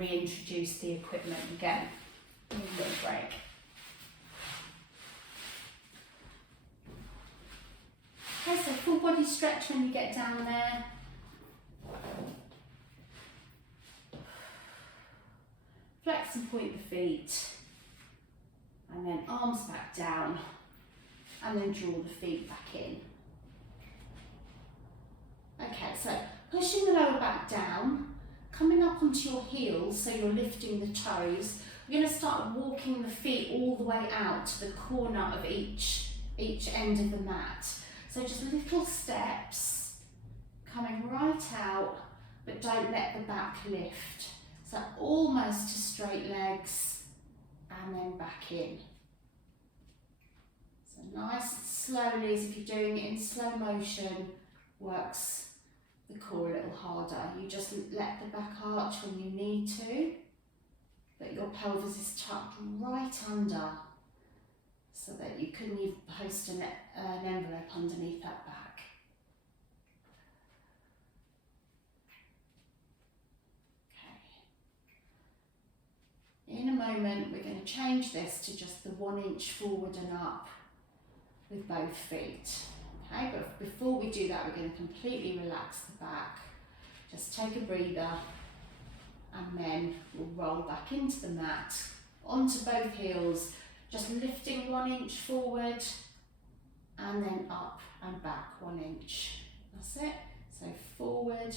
reintroduce the equipment again. A little break. Okay, so full body stretch when you get down there. Flex and point the feet. And then arms back down. And then draw the feet back in. Okay, so pushing the lower back down, coming up onto your heels so you're lifting the toes. We're going to start walking the feet all the way out to the corner of each end of the mat. So just little steps, coming right out, but don't let the back lift. So almost to straight legs, and then back in. So nice and slowly, as if you're doing it in slow motion, works the core a little harder. You just let the back arch when you need to, but your pelvis is tucked right under, so that you can even post an envelope underneath that back. Okay. In a moment, we're going to change this to just the 1 inch forward and up with both feet. Okay, but before we do that, we're going to completely relax the back. Just take a breather, and then we'll roll back into the mat, onto both heels, just lifting 1 inch forward, and then up and back 1 inch. That's it. So forward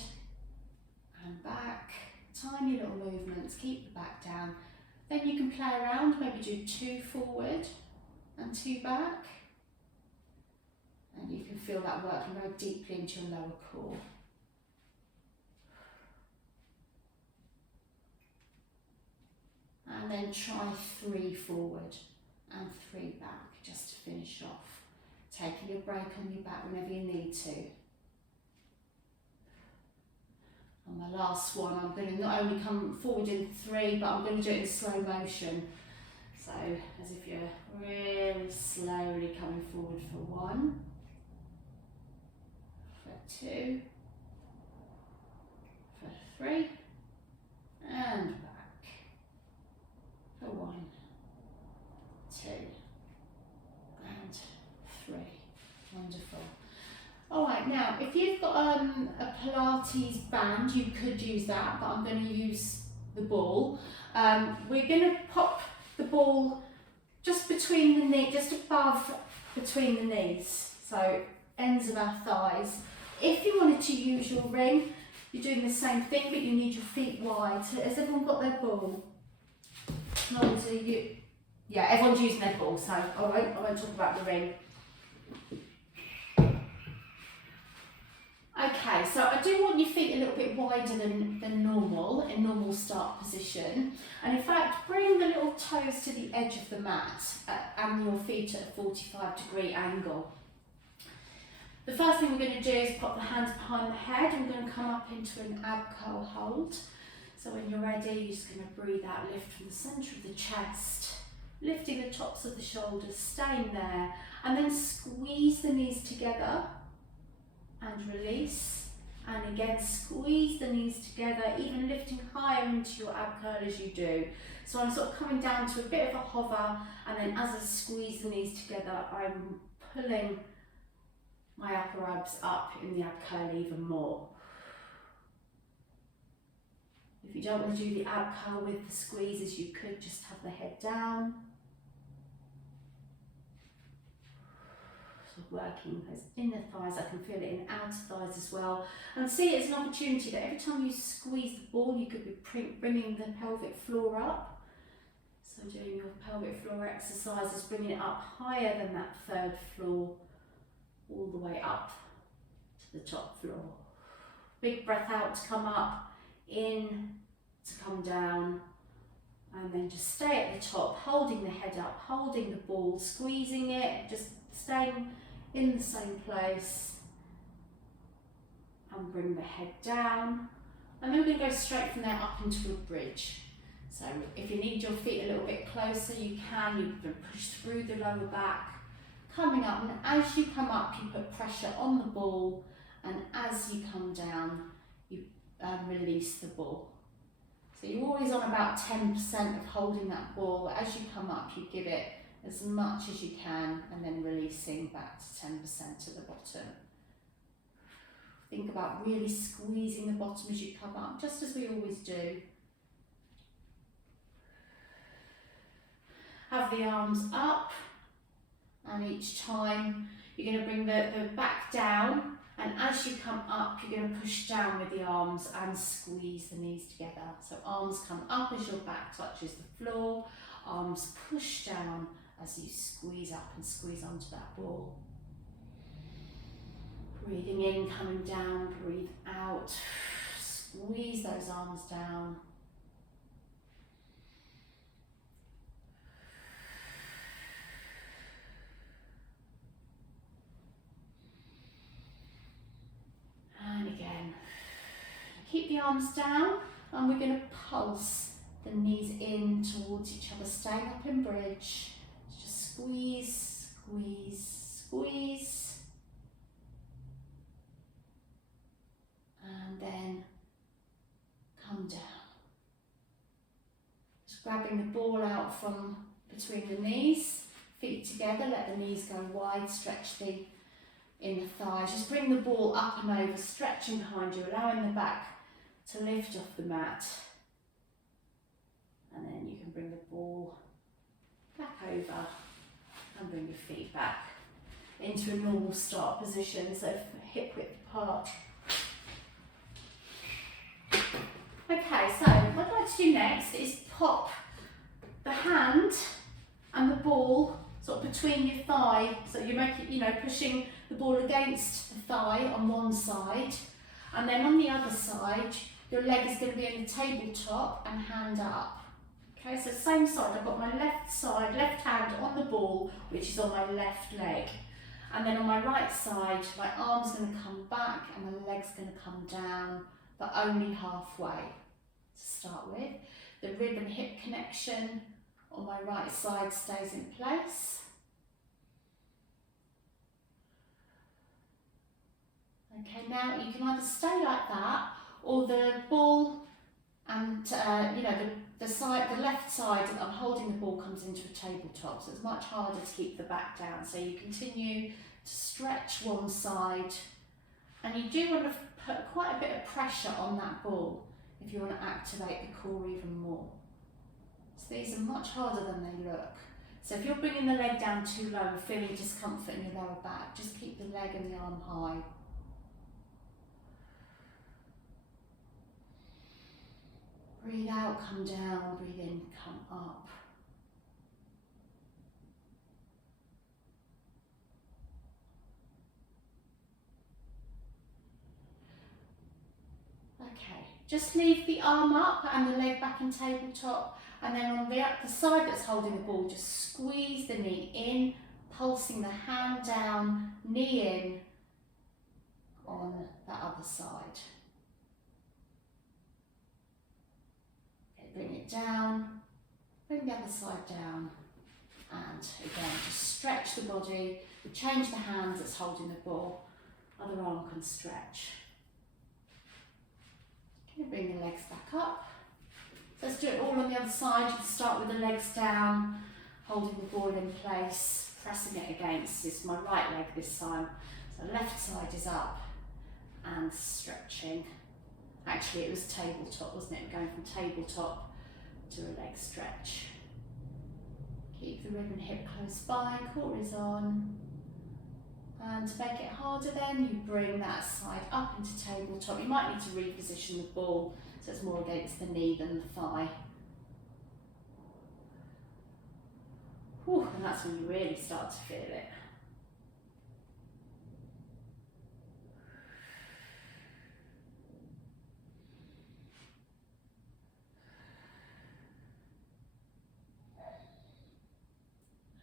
and back, tiny little movements, keep the back down. Then you can play around, maybe do 2 forward and 2 back. And you can feel that working very deeply into your lower core. And then try 3 forward and 3 back, just to finish off. Taking a break on your back whenever you need to. On the last one, I'm going to not only come forward in 3, but I'm going to do it in slow motion. So, as if you're really slowly coming forward for 1, for 2, for 3, and back, for 1, 2, and 3. Wonderful. Alright, now if you've got a Pilates band, you could use that, but I'm going to use the ball. We're going to pop the ball just between the knee, just above between the knees, so ends of our thighs. If you wanted to use your ring, you're doing the same thing, but you need your feet wide. So has everyone got their ball? No, so you, yeah, everyone's using their ball, so I won't talk about the ring. Okay, so I do want your feet a little bit wider than normal, in normal start position. And in fact, bring the little toes to the edge of the mat and your feet at a 45-degree angle. The first thing we're going to do is pop the hands behind the head and we're going to come up into an ab curl hold. So when you're ready, you're just going to breathe out, lift from the centre of the chest, lifting the tops of the shoulders, staying there, and then squeeze the knees together and release, and again squeeze the knees together, even lifting higher into your ab curl as you do. So I'm sort of coming down to a bit of a hover, and then as I squeeze the knees together, I'm pulling my upper abs up in the ab curl even more. If you don't want to do the ab curl with the squeezes, you could just have the head down. Working those inner thighs, I can feel it in outer thighs as well. And see it as an opportunity that every time you squeeze the ball, you could be bringing the pelvic floor up. So doing your pelvic floor exercises, bringing it up higher than that 3rd floor, all the way up to the top floor. Big breath out to come up, in to come down, and then just stay at the top, holding the head up, holding the ball, squeezing it, just staying in the same place, and bring the head down, and then we're going to go straight from there up into a bridge. So if you need your feet a little bit closer, you can. You can push through the lower back, coming up, and as you come up you put pressure on the ball, and as you come down you release the ball. So you're always on about 10% of holding that ball. As you come up, you give it as much as you can and then releasing back to 10% at the bottom. Think about really squeezing the bottom as you come up, just as we always do. Have the arms up, and each time you're going to bring the back down, and as you come up you're going to push down with the arms and squeeze the knees together. So arms come up as your back touches the floor, arms push down as you squeeze up and squeeze onto that ball. Breathing in, coming down, breathe out, squeeze those arms down. And again, keep the arms down, and we're going to pulse the knees in towards each other, staying up in bridge. Just squeeze, squeeze, squeeze. And then come down. Just grabbing the ball out from between the knees, feet together, let the knees go wide, stretch the inner thighs. Just bring the ball up and over, stretching behind you, allowing the back to lift off the mat. And then you can bring the ball back over and bring your feet back into a normal start position, so hip width apart. Okay, so what I'd like to do next is pop the hand and the ball sort of between your thigh, so you make it, pushing the ball against the thigh on one side, and then on the other side your leg is going to be in the tabletop and hand up. Okay, so same side, I've got my left side, left hand on the ball, which is on my left leg, and then on my right side my arm's going to come back and my leg's going to come down, but only halfway. To start with, the rib and hip connection on my right side stays in place. Okay, now you can either stay like that, or the ball and the left side that I'm holding the ball comes into a tabletop, so it's much harder to keep the back down. So you continue to stretch one side, and you do want to put quite a bit of pressure on that ball if you want to activate the core even more. So these are much harder than they look. So if you're bringing the leg down too low and feeling discomfort in your lower back, just keep the leg and the arm high. Breathe out, come down, breathe in, come up. Okay, just leave the arm up and the leg back in tabletop, and then on the side that's holding the ball, just squeeze the knee in, pulsing the hand down, knee in on the other side. Okay, bring it down, bring the other side down, and again, just stretch the body, change the hands that's holding the ball, other arm can stretch. Okay, bring the legs back up. So let's do it all on the other side. You can start with the legs down, holding the ball in place, pressing it against. This is my right leg this time. So left side is up and stretching. Actually, it was tabletop, wasn't it? Going from tabletop to a leg stretch. Keep the rib and hip close by, core is on. And to make it harder then, you bring that side up into tabletop. You might need to reposition the ball so it's more against the knee than the thigh. Whew, and that's when you really start to feel it.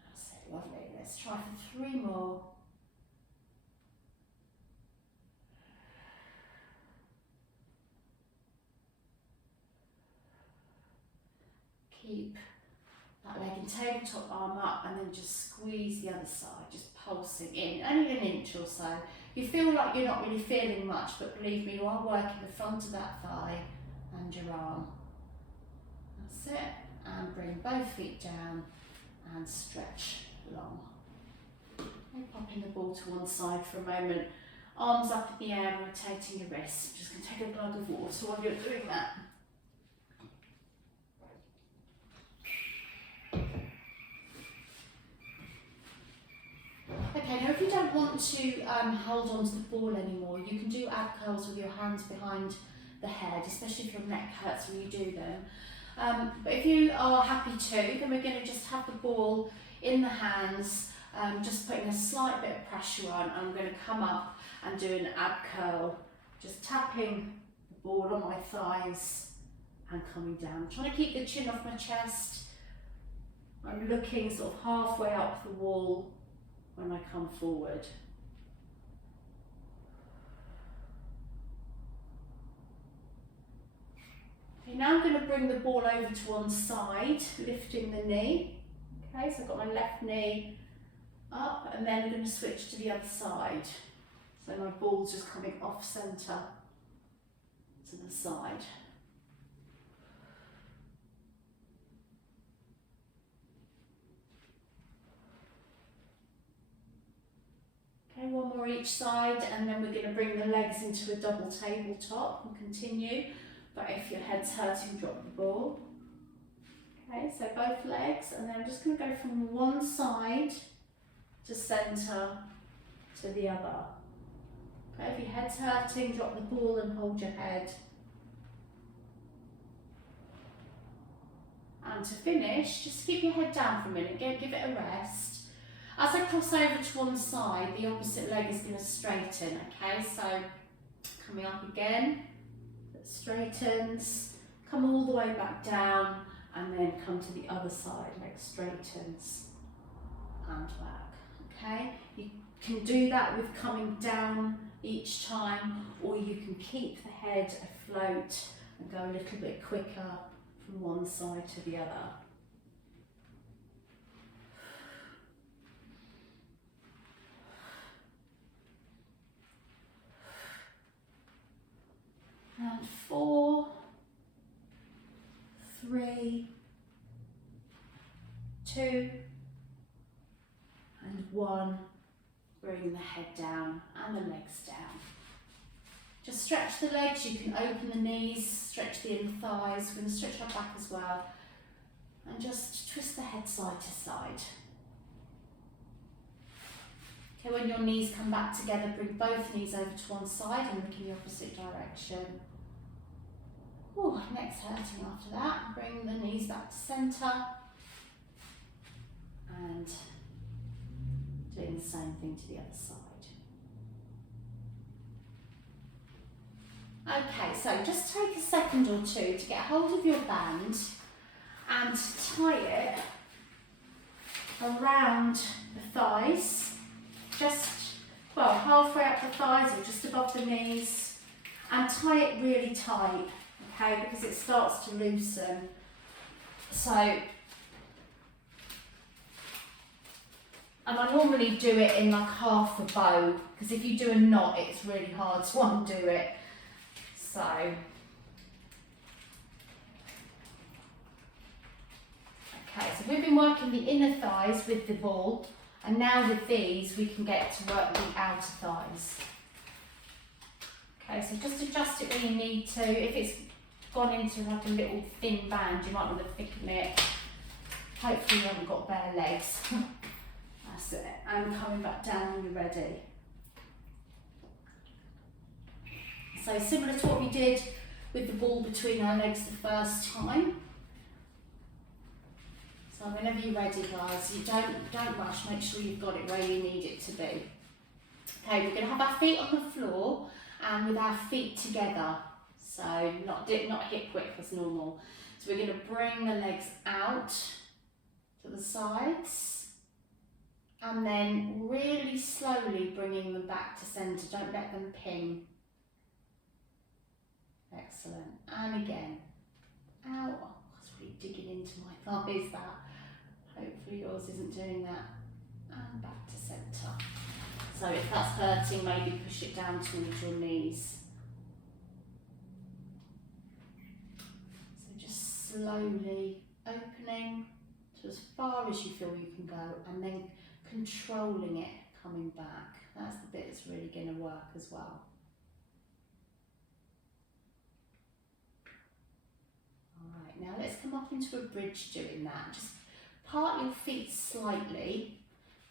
That's it, lovely. Let's try for 3 more. Keep that leg in tabletop, arm up, and then just squeeze the other side, just pulsing in, only an inch or so. You feel like you're not really feeling much, but believe me, you are working the front of that thigh and your arm. both feet down and stretch long. Okay, popping the ball to one side for a moment. Arms up in the air, rotating your wrists. Just going to take a glug of water while you're doing that. Okay, now if you don't want to hold on to the ball anymore, you can do ab curls with your hands behind the head, especially if your neck hurts when you do them. But if you are happy to, then we're going to just have the ball in the hands, just putting a slight bit of pressure on. I'm going to come up and do an ab curl, just tapping the ball on my thighs and coming down. I'm trying to keep the chin off my chest. I'm looking sort of halfway up the wall when I come forward. Okay, now I'm going to bring the ball over to one side, lifting the knee. Okay, so I've got my left knee up, and then I'm going to switch to the other side. So my ball's just coming off centre to the side. Okay, one more each side, and then we're going to bring the legs into a double tabletop and continue. But if your head's hurting, drop the ball. Okay, so both legs, and then I'm just going to go from one side to centre to the other. Okay, if your head's hurting, drop the ball and hold your head. And to finish, just keep your head down for a minute, give it a rest. As I cross over to one side, the opposite leg is going to straighten, okay? So coming up again, it straightens, come all the way back down, and then come to the other side, leg straightens and back, okay? You can do that with coming down each time, or you can keep the head afloat and go a little bit quicker from one side to the other. And 4, 3, 2, and 1. Bring the head down and the legs down. Just stretch the legs. You can open the knees, stretch the inner thighs. We're going to stretch our back as well. And just twist the head side to side. Okay, when your knees come back together, bring both knees over to one side and look in the opposite direction. Oh, neck's hurting after that. Bring the knees back to centre. And doing the same thing to the other side. Okay, so just take a second or two to get hold of your band and tie it around the thighs, just, well, halfway up the thighs or just above the knees, and tie it really tight, okay, because it starts to loosen. So, and I normally do it in like half a bow, because if you do a knot, it's really hard to undo it. So, okay, so we've been working the inner thighs with the ball, and now with these we can get to work the outer thighs. Okay, so just adjust it when you need to. If it's gone into like a little thin band, you might want to thicken it. Hopefully you haven't got bare legs. That's it, and coming back down when you're ready. So similar to what we did with the ball between our legs the first time. So whenever you're ready, guys, you don't rush, make sure you've got it where you need it to be. Okay, we're going to have our feet on the floor and with our feet together. So not hip width as normal. So we're going to bring the legs out to the sides and then really slowly bringing them back to centre. Don't let them ping. Excellent. And again. Out. Oh, it's really digging into my thighs, that. Hopefully yours isn't doing that. And back to centre. So if that's hurting, maybe push it down towards your knees. So just slowly opening to as far as you feel you can go, and then controlling it coming back. That's the bit that's really going to work as well. Alright, now let's come up into a bridge doing that. Just part your feet slightly,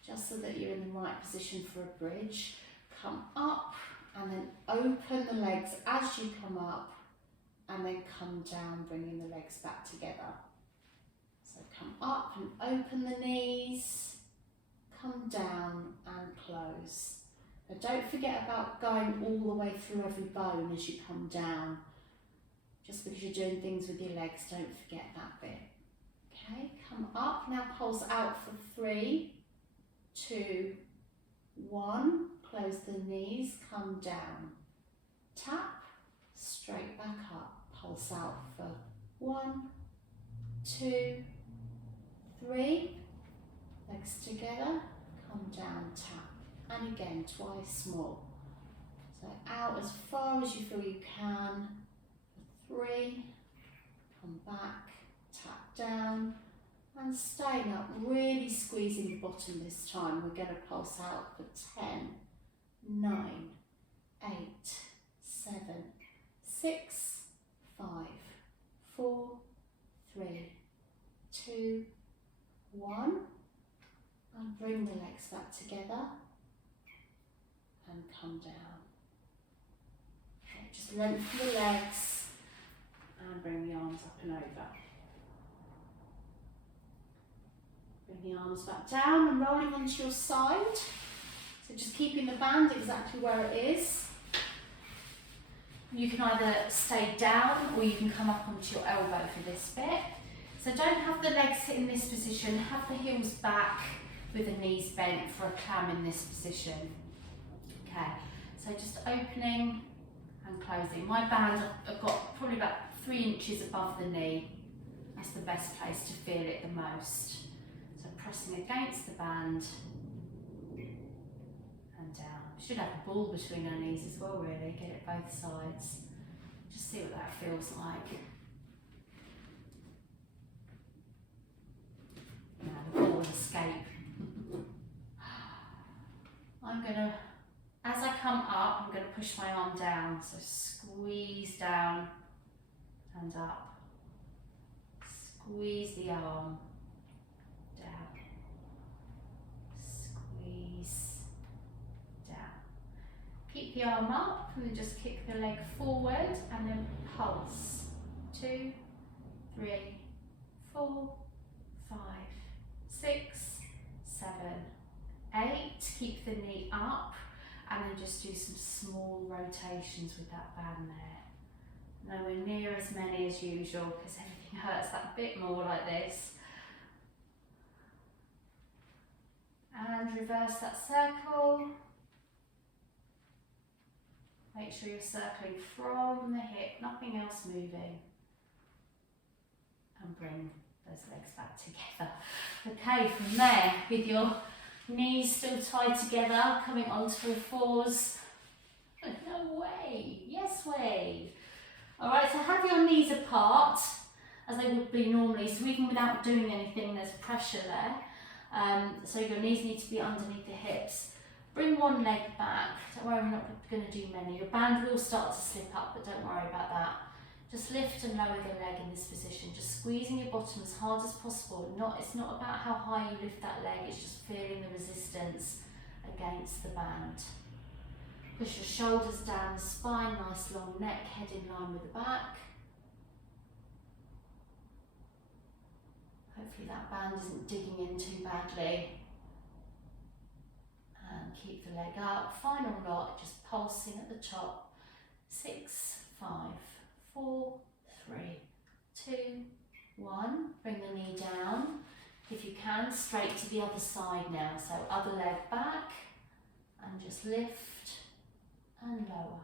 just so that you're in the right position for a bridge. Come up and then open the legs as you come up, and then come down, bringing the legs back together. So come up and open the knees, come down and close. Now don't forget about going all the way through every bone as you come down. Just because you're doing things with your legs, don't forget that bit. Okay, come up, now pulse out for 3, 2, 1. Close the knees, come down. Tap, straight back up. Pulse out for 1, 2, 3. Legs together, come down, tap. And again, twice more. So out as far as you feel you can. 3, come back, tap down, and staying up, really squeezing the bottom this time. We're going to pulse out for 10, 9, 8, 7, 6, 5, 4, 3, 2, 1. And bring the legs back together and come down. Okay, just lengthen the legs and bring the arms up and over. Bring the arms back down and rolling onto your side. So just keeping the band exactly where it is. You can either stay down or you can come up onto your elbow for this bit. So don't have the legs in this position, have the heels back with the knees bent for a clam in this position. Okay, so just opening and closing. My band, I've got probably about 3 inches above the knee. That's the best place to feel it the most. So pressing against the band and down. Should have a ball between our knees as well, really. Get it both sides. Just see what that feels like. Now the ball will escape. I'm gonna, as I come up, I'm gonna push my arm down. So squeeze down and up. Squeeze the arm down. Squeeze down. Keep the arm up and then just kick the leg forward and then pulse. 2, 3, 4, 5, 6, 7, 8. Keep the knee up and then just do some small rotations with that band there. Nowhere near as many as usual because everything hurts that bit more like this. And reverse that circle. Make sure you're circling from the hip, nothing else moving. And bring those legs back together. Okay, from there, with your knees still tied together, coming onto the fours. No way, yes way. All right, so have your knees apart as they would be normally. So even without doing anything, there's pressure there. So your knees need to be underneath the hips. Bring one leg back. Don't worry, we're not going to do many. Your band will start to slip up, but don't worry about that. Just lift and lower the leg in this position, just squeezing your bottom as hard as possible. It's not about how high you lift that leg, it's just feeling the resistance against the band. Push your shoulders down, spine nice long, neck, head in line with the back. Hopefully that band isn't digging in too badly. And keep the leg up. Final lot, just pulsing at the top. 6, 5, 4, 3, 2, 1. Bring the knee down. If you can, straight to the other side now. So other leg back and just lift and lower.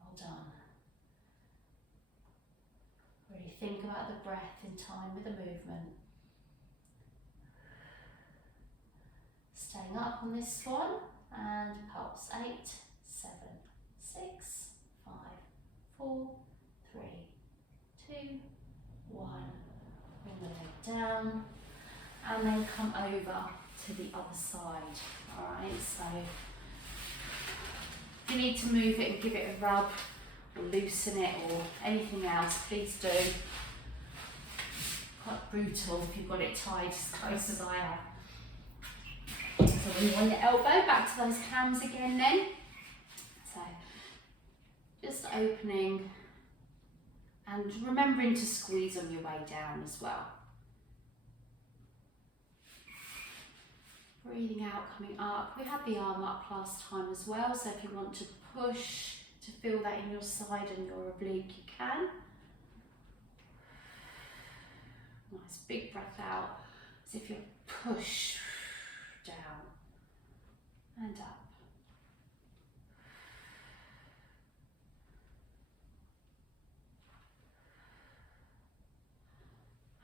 Well done. Really think about the breath in time with the movement. Staying up on this one and pulse. 8, 7, 6, 5, 4, down, and then come over to the other side. Alright, so if you need to move it and give it a rub or loosen it or anything else, please do. Quite brutal if you've got it tied as close as I have. So when you want your elbow, back to those cams again then. So just opening and remembering to squeeze on your way down as well. Breathing out, coming up. We had the arm up last time as well, so if you want to push to feel that in your side and your oblique, you can. Nice big breath out, as if you push down and up.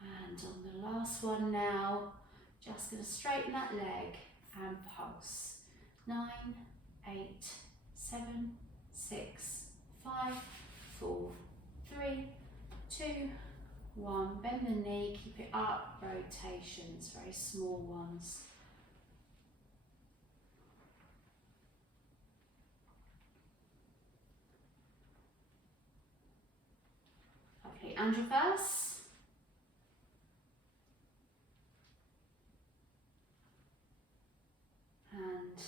And on the last one now, just going to straighten that leg and pulse. 9, 8, 7, 6, 5, 4, 3, 2, 1. Bend the knee, keep it up. Rotations, very small ones. Lovely, and reverse. And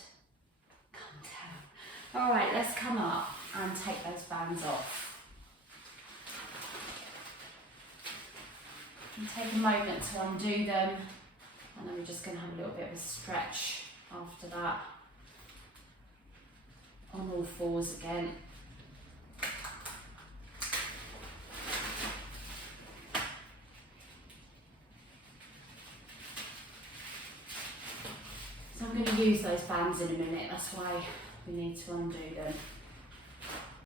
come down. All right, let's come up and take those bands off. And take a moment to undo them, and then we're just going to have a little bit of a stretch after that. On all fours again. So I'm going to use those bands in a minute, that's why we need to undo them.